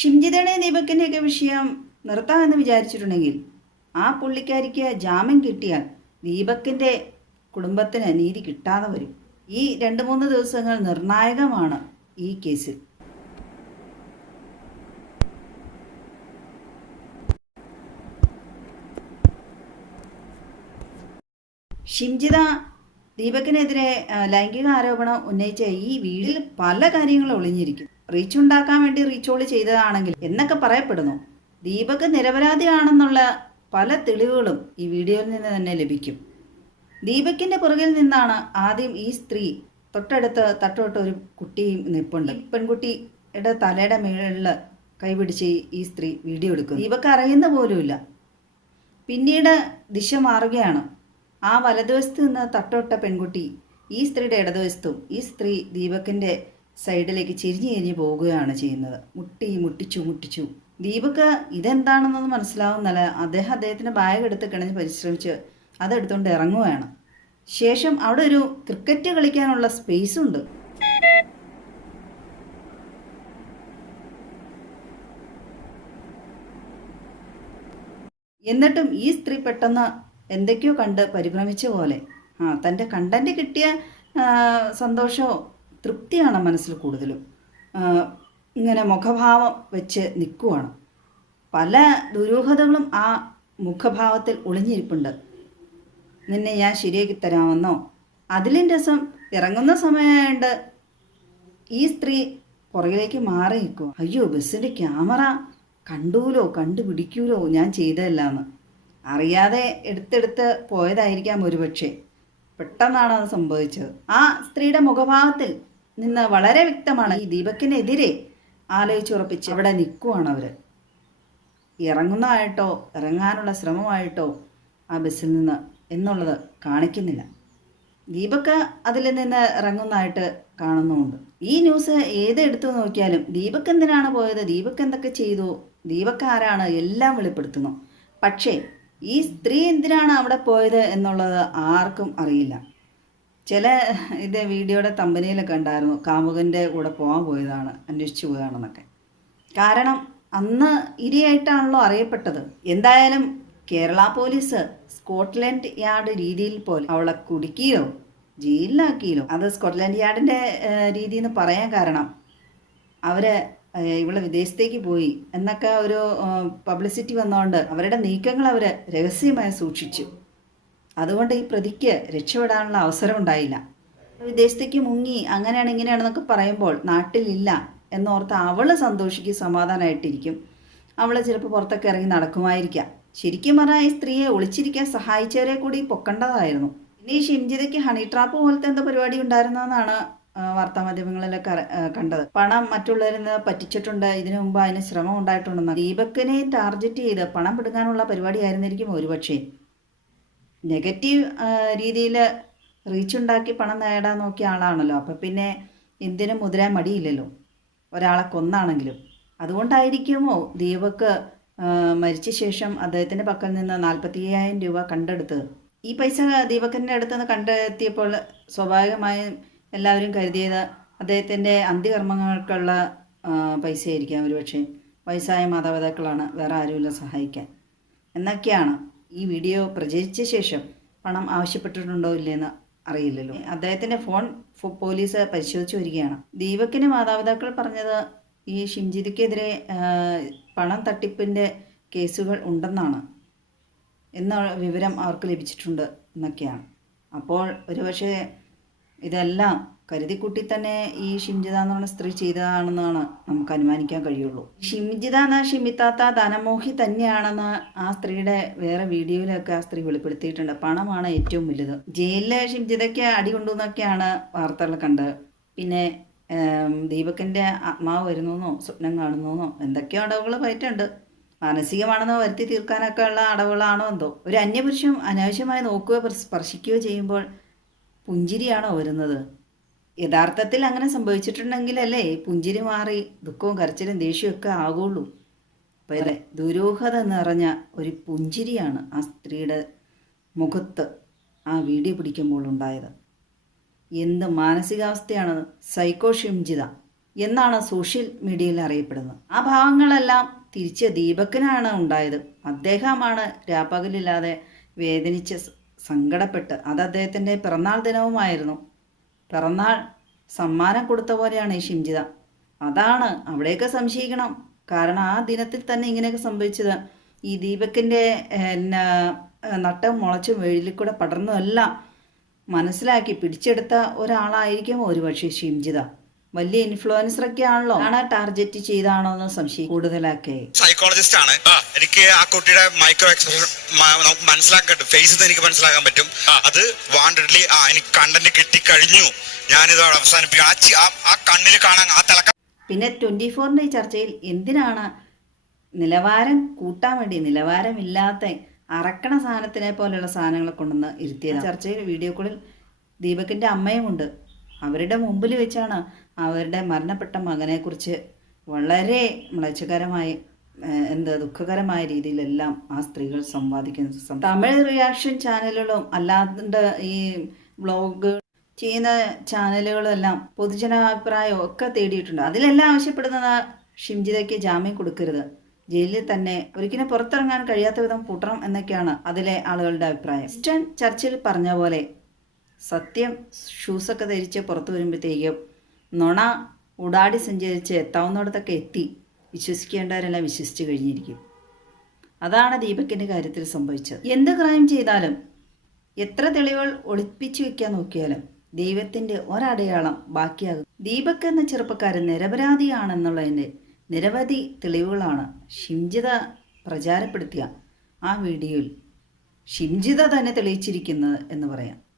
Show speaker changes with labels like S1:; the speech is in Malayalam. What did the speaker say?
S1: ഷിംജിതയുടെ ദീപക്കിന്റെയൊക്കെ വിഷയം നിർത്താമെന്ന് വിചാരിച്ചിട്ടുണ്ടെങ്കിൽ ആ പുള്ളിക്കാരിക്ക് ജാമ്യം കിട്ടിയാൽ ദീപക്കിന്റെ കുടുംബത്തിന് നീതി കിട്ടാതെ വരും. ഈ രണ്ട് മൂന്ന് ദിവസങ്ങൾ നിർണായകമാണ് ഈ കേസിൽ. ഷിംജിത ദീപക്കിനെതിരെ ലൈംഗിക ആരോപണം ഉന്നയിച്ച ഈ വീടിൽ പല കാര്യങ്ങളും ഒളിഞ്ഞിരിക്കും റീച്ച് ഉണ്ടാക്കാൻ വേണ്ടി റീച്ചോൾ ചെയ്തതാണെങ്കിൽ എന്നൊക്കെ പറയപ്പെടുന്നു. ദീപക് നിരപരാധിയാണെന്നുള്ള പല തെളിവുകളും ഈ വീഡിയോയിൽ നിന്ന് തന്നെ ലഭിക്കും. ദീപക്കിന്റെ പുറകിൽ നിന്നാണ് ആദ്യം ഈ സ്ത്രീ തൊട്ടടുത്ത് തട്ടോട്ട് ഒരു കുട്ടിയും നിൽപ്പുണ്ട് ഈ പെൺകുട്ടിയുടെ തലയുടെ മേളിൽ കൈപിടിച്ച് ഈ- സ്ത്രീ വീഡിയോ എടുക്കുന്നു. ദീപക്ക് അറിയുന്ന പോലുമില്ല. പിന്നീട് ദിശ മാറുകയാണ്. ആ വലതുവശത്ത് നിന്ന് തട്ടോട്ട പെൺകുട്ടി ഈ സ്ത്രീയുടെ ഇടതുവശത്തും ഈ സ്ത്രീ ദീപകിന്റെ സൈഡിലേക്ക് ചിരിഞ്ഞു ചെരിഞ്ഞ് പോവുകയാണ് ചെയ്യുന്നത്. മുട്ടി മുട്ടിച്ചു മുട്ടിച്ചു. ദീപക് ഇതെന്താണെന്നൊന്നും മനസ്സിലാവുന്നില്ല. അദ്ദേഹം അദ്ദേഹത്തിന്റെ ബാഗ് എടുത്ത് കിണഞ്ഞ് പരിശ്രമിച്ച് അതെടുത്തുകൊണ്ട് ഇറങ്ങുകയാണ് ശേഷം അവിടെ ഒരു ക്രിക്കറ്റ് കളിക്കാനുള്ള സ്പേസ് ഉണ്ട്. എന്നിട്ടും ഈ സ്ത്രീ പെട്ടെന്ന് എന്തൊക്കെയോ കണ്ട് പരിഭ്രമിച്ച പോലെ. ആ തന്റെ കണ്ടന്റ് കിട്ടിയ സന്തോഷമോ തൃപ്തിയാണ് മനസ്സിൽ കൂടുതലും. ഇങ്ങനെ മുഖഭാവം വെച്ച് നിൽക്കുവാണ്. പല ദുരൂഹതകളും ആ മുഖഭാവത്തിൽ ഒളിഞ്ഞിരിപ്പുണ്ട്. നിന്നെ ഞാൻ ശരിയാക്കി തരാമെന്നോ? അതിലും രസം ഇറങ്ങുന്ന സമയമായിട്ട് ഈ സ്ത്രീ പുറകിലേക്ക് മാറി നിൽക്കുക. അയ്യോ ബസ്സിന്റെ ക്യാമറ കണ്ടൂലോ കണ്ടുപിടിക്കൂലോ ഞാൻ ചെയ്തതല്ലാന്ന്. അറിയാതെ എടുത്തെടുത്ത് പോയതായിരിക്കാം ഒരുപക്ഷെ. പെട്ടെന്നാണ് അത് സംഭവിച്ചത്. ആ സ്ത്രീയുടെ മുഖഭാവത്തിൽ നിന്ന് വളരെ വ്യക്തമാണ് ഈ ദീപക്കിനെതിരെ ആലോചിച്ചുറപ്പിച്ച് അവിടെ നിൽക്കുവാണ് അവർ ഇറങ്ങുന്നതായിട്ടോ ഇറങ്ങാനുള്ള ശ്രമമായിട്ടോ ആ ബസ്സിൽ നിന്ന് എന്നുള്ളത് കാണിക്കുന്നില്ല. ദീപക്ക് അതിൽ നിന്ന് ഇറങ്ങുന്നതായിട്ട് കാണുന്നുമുണ്ട്. ഈ ന്യൂസ് ഏത് എടുത്തു നോക്കിയാലും ദീപക് എന്തിനാണ് പോയത് ദീപക് എന്തൊക്കെ ചെയ്തു ദീപക് ആരാണ് എല്ലാം വെളിപ്പെടുത്തുന്നു. പക്ഷേ ഈ സ്ത്രീ എന്തിനാണ് അവിടെ പോയത് എന്നുള്ളത് ആർക്കും അറിയില്ല. ചില ഇത് വീഡിയോയുടെ തമ്പനിയിലൊക്കെ ഉണ്ടായിരുന്നു. കാമുകന്റെ കൂടെ പോകാൻ പോയതാണ് അന്വേഷിച്ചു പോയതാണെന്നൊക്കെ. കാരണം അന്ന് ഇരയായിട്ടാണല്ലോ അറിയപ്പെട്ടത്. എന്തായാലും കേരള പോലീസ് സ്കോട്ട്ലൻഡ് യാർഡ് രീതിയിൽ പോലെ അവളെ കുടുക്കിയോ ജയിലിലാക്കിയോ അത് സ്കോട്ട്ലൻഡ് യാർഡിന്റെ രീതി എന്ന് പറയാൻ കാരണം ഇവിടെ ഇവൾ വിദേശത്തേക്ക് പോയി എന്നൊക്കെ ഒരു പബ്ലിസിറ്റി വന്നതുകൊണ്ട് അവരുടെ നീക്കങ്ങൾ അവർ രഹസ്യമായി സൂക്ഷിച്ചു. അതുകൊണ്ട് ഈ പ്രതിക്ക് രക്ഷപ്പെടാനുള്ള അവസരം ഉണ്ടായില്ല. വിദേശത്തേക്ക് മുങ്ങി അങ്ങനെയാണ് ഇങ്ങനെയാണെന്നൊക്കെ പറയുമ്പോൾ നാട്ടിലില്ല എന്നോർത്ത് അവൾ സന്തോഷിക്കും സമാധാനമായിട്ടിരിക്കും അവൾ ചിലപ്പോൾ പുറത്തൊക്കെ ഇറങ്ങി നടക്കുമായിരിക്കാം. ശരിക്കും പറഞ്ഞാൽ ഈ സ്ത്രീയെ ഒളിച്ചിരിക്കാൻ സഹായിച്ചവരെ കൂടി പൊക്കേണ്ടതായിരുന്നു. ഇനി ഷിംജിതയ്ക്ക് ഹണി ട്രാപ്പ് പോലത്തെ എന്തോ പരിപാടി ഉണ്ടായിരുന്നെന്നാണ് വാർത്താ വാർത്താമാധ്യമങ്ങളിലൊക്കെ കണ്ടത്. പണം മറ്റുള്ളവരിൽ നിന്ന് പറ്റിച്ചിട്ടുണ്ട്. ഇതിനു മുമ്പ് അതിന് ശ്രമം ഉണ്ടായിട്ടുണ്ടെന്ന് ദീപക്കിനെ ടാർഗറ്റ് ചെയ്ത് പണം പിടുങ്ങാനുള്ള പരിപാടി ആയിരുന്നിരിക്കും ഒരുപക്ഷേ. നെഗറ്റീവ് രീതിയിൽ റീച്ച് ഉണ്ടാക്കി പണം നേടാൻ നോക്കിയ ആളാണല്ലോ. അപ്പം പിന്നെ എന്തിനും മുതിരാൻ മടിയില്ലല്ലോ. ഒരാളെ കൊന്നാണെങ്കിലും. അതുകൊണ്ടായിരിക്കുമോ ദീപക്ക് മരിച്ച ശേഷം അദ്ദേഹത്തിന്റെ പക്കൽ നിന്ന് നാൽപ്പത്തി അയ്യായിരം രൂപ കണ്ടെടുത്തത്? ഈ പൈസ ദീപകന്റെ അടുത്ത് നിന്ന് കണ്ടെത്തിയപ്പോൾ സ്വാഭാവികമായും എല്ലാവരും കരുതിയത് അദ്ദേഹത്തിന്റെ അന്ത്യകർമ്മങ്ങൾക്കുള്ള പൈസ പൈസയായിരിക്കാം. ഒരുപക്ഷെ വയസ്സായ മാതാപിതാക്കളാണ് വേറെ ആരുമില്ല സഹായിക്കാൻ. എന്നൊക്കെയാണ്. ഈ വീഡിയോ പ്രചരിച്ച ശേഷം പണം ആവശ്യപ്പെട്ടിട്ടുണ്ടോ ഇല്ലയെന്ന് അറിയില്ലല്ലോ. അദ്ദേഹത്തിന്റെ ഫോൺ പോലീസ് പരിശോധിച്ചു വരികയാണ്. ദീപക്കിന് മാതാപിതാക്കൾ പറഞ്ഞത് ഈ ഷിംജിതിക്കെതിരെ പണം തട്ടിപ്പിന്റെ കേസുകൾ ഉണ്ടെന്നാണ് എന്ന വിവരം അവർക്ക് ലഭിച്ചിട്ടുണ്ട് എന്നൊക്കെയാണ്. അപ്പോൾ ഒരുപക്ഷെ ഇതെല്ലാം കരുതിക്കുട്ടി തന്നെ ഈ ഷിംജിത എന്ന് പറഞ്ഞ സ്ത്രീ ചെയ്തതാണെന്നാണ് നമുക്ക് അനുമാനിക്കാൻ കഴിയുള്ളൂ. ഷിംജിത എന്ന ഷിമിത്താത്ത ധനമോഹി തന്നെയാണെന്ന് ആ സ്ത്രീയുടെ വേറെ വീഡിയോയിലൊക്കെ ആ സ്ത്രീ വെളിപ്പെടുത്തിയിട്ടുണ്ട്. പണമാണ് ഏറ്റവും വലുത്. ജയിലിലെ ഷിംജിതയ്ക്ക് അടി കൊണ്ടുവന്നൊക്കെയാണ് വാർത്തകൾ കണ്ട്. പിന്നെ ദീപകന്റെ ആത്മാവ് വരുന്നെന്നോ സ്വപ്നം കാണുന്നെന്നോ എന്തൊക്കെയോ അടവുകൾ പറ്റുണ്ട് മാനസികമാണെന്നോ വരുത്തി തീർക്കാനൊക്കെ ഉള്ള അടവുകളാണോ എന്തോ. ഒരു അന്യപുരുഷം അനാവശ്യമായി നോക്കുകയോ സ്പർശിക്കുകയോ ചെയ്യുമ്പോൾ പുഞ്ചിരിയാണോ വരുന്നത്? യഥാർത്ഥത്തിൽ അങ്ങനെ സംഭവിച്ചിട്ടുണ്ടെങ്കിലല്ലേ പുഞ്ചിരി മാറി ദുഃഖവും കരച്ചിലും ദേഷ്യമൊക്കെ ആകുള്ളൂ. അപ്പോൾ ഇതെ ദുരൂഹത നിറഞ്ഞ ഒരു പുഞ്ചിരിയാണ് ആ സ്ത്രീയുടെ മുഖത്ത് ആ വീഡിയോ പിടിക്കുമ്പോൾ ഉണ്ടായത്. എന്ത് മാനസികാവസ്ഥയാണ് സൈക്കോഷിംജിത എന്നാണ് സോഷ്യൽ മീഡിയയിൽ അറിയപ്പെടുന്നത്. ആ ഭാവങ്ങളെല്ലാം തിരിച്ച് ദീപക്കിനാണ് ഉണ്ടായത്. അദ്ദേഹമാണ് രാപ്പകലില്ലാതെ വേദനിച്ച് സങ്കടപ്പെട്ട്. അത് അദ്ദേഹത്തിന്റെ പിറന്നാൾ ദിനവുമായിരുന്നു. പിറന്നാൾ സമ്മാനം കൊടുത്ത പോലെയാണ് ഈ ഷിംജിത. അതാണ് അവിടെയൊക്കെ സംശയിക്കണം. കാരണം ആ ദിനത്തിൽ തന്നെ ഇങ്ങനെയൊക്കെ സംഭവിച്ചത്. ഈ ദീപക്കിന്റെ എന്നാ നട്ടം മുളച്ചും വെയിലിൽ കൂടെ പടർന്നുമല്ല മനസ്സിലാക്കി പിടിച്ചെടുത്ത ഒരാളായിരിക്കും ഒരുപക്ഷെ ഷിംജിത. വലിയ ഇൻഫ്ലുവൻസർ ഒക്കെ ആണല്ലോ ആണ്? ടാർഗറ്റ് ചെയ്താണോ എന്ന് സംശയം കൂടുതലൊക്കെ.
S2: സൈക്കോളജിസ്റ്റ് ആണ്. എനിക്ക് ആ കുട്ടിയുടെ മൈക്രോ എക്സ്പ്രഷൻ നമുക്ക് മനസ്സിലാക്കാൻ പറ്റും ഫേസ് എനിക്ക് മനസ്സിലാക്കാൻ പറ്റും. അത് വാണ്ടഡ്ലി ആ എനിക്ക് കണ്ടന്റ് കിട്ടിക്കഴിഞ്ഞു. ഞാനിത് ഞാൻ അവസാനിപ്പിക്കും. ആ കണ്ണിൽ കാണാൻ ആ തിളക്കം
S1: പിന്നെ ട്വന്റി ഫോറിന്റെ ചർച്ചയിൽ എന്തിനാണ് നിലവാരം കൂട്ടാൻ വേണ്ടി നിലവാരമില്ലാത്ത അറക്കണ സാധനത്തിനെ പോലെയുള്ള സാധനങ്ങളെ കൊണ്ടുവന്ന് ഇരുത്തിയത്? ചർച്ചയിൽ വീഡിയോ കോളിൽ ദീപകിന്റെ അമ്മയുമുണ്ട്. അവരുടെ മുമ്പിൽ വെച്ചാണ് അവരുടെ മരണപ്പെട്ട മകനെക്കുറിച്ച് വളരെ മ്ലേച്ഛകരമായി എന്താ ദുഃഖകരമായ രീതിയിലെല്ലാം ആ സ്ത്രീകൾ സംവാദിക്കുന്നത് തമിഴ് റിയാക്ഷൻ ചാനലുകളും അല്ലാതെ ഈ വ്ളോഗ് ചെയ്യുന്ന ചാനലുകളെല്ലാം പൊതുജനാഭിപ്രായം ഒക്കെ തേടിയിട്ടുണ്ട്. അതിലെല്ലാം ആവശ്യപ്പെടുന്നത് ഷിംജിതയ്ക്ക് ജാമ്യം കൊടുക്കരുത്. ജയിലിൽ തന്നെ ഒരിക്കലും പുറത്തിറങ്ങാൻ കഴിയാത്ത വിധം പൂട്ടണം എന്നൊക്കെയാണ് അതിലെ ആളുകളുടെ അഭിപ്രായം. ഈസ്റ്റേൺ ചർച്ചിൽ പറഞ്ഞ പോലെ സത്യം ഷൂസൊക്കെ ധരിച്ച് പുറത്തു വരുമ്പോഴത്തേക്കും നുണ ഉടാടി സഞ്ചരിച്ച് എത്താവുന്നിടത്തൊക്കെ എത്തി. വിശ്വസിക്കേണ്ടവരെല്ലാം വിശ്വസിച്ച് കഴിഞ്ഞിരിക്കും. അതാണ് ദീപക്കിന്റെ കാര്യത്തിൽ സംഭവിച്ചത്. എന്ത് ക്രൈം ചെയ്താലും എത്ര തെളിവുകൾ ഒളിപ്പിച്ചു വെക്കാൻ നോക്കിയാലും ദൈവത്തിന്റെ ഒരടയാളം ബാക്കിയാകും. ദീപക് എന്ന ചെറുപ്പക്കാരൻ നിരപരാധിയാണെന്നുള്ളതിന്റെ നിരവധി തെളിവുകളാണ് ഷിംജിത പ്രചാരപ്പെടുത്തിയ ആ വീഡിയോയിൽ. ഷിംജിത തന്നെ തെളിയിച്ചിരിക്കുന്നത് എന്ന് പറയാം.